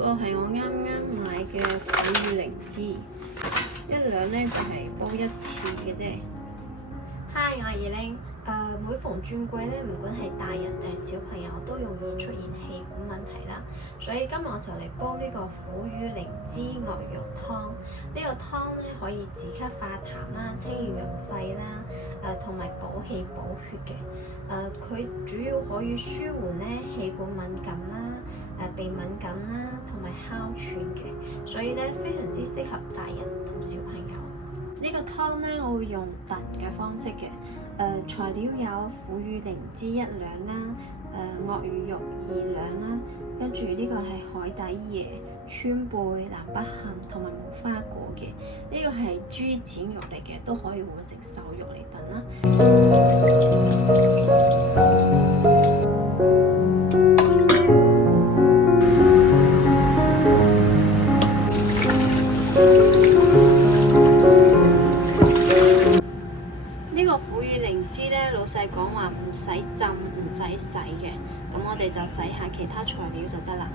個係我啱啱買嘅腐乳靈芝，一兩咧就係煲一次嘅啫。Hi，我係二玲。每逢轉季咧，唔管係大人定係小朋友，都容易出現氣管問題啦。所以今日我就嚟煲呢個腐乳靈芝牛肉湯。呢個湯咧可以止咳化痰啦、清熱潤肺啦，同埋補氣補血嘅。佢主要可以舒緩咧氣管敏感啦、鼻敏感啦，同埋哮喘嘅。所以咧非常之適合大人同小朋友。呢個湯咧我會用燉嘅方式嘅。材料有腐乳靈芝1兩啦，鱷魚肉2兩啦，跟住呢個係海底椰、川貝、南北杏同埋無花果嘅，呢個係豬展肉嚟嘅，都可以換成瘦肉嚟燉啦。呢個腐乳靈芝咧，老細講話唔使浸，唔使洗嘅，咁我哋就洗下其他材料就得啦。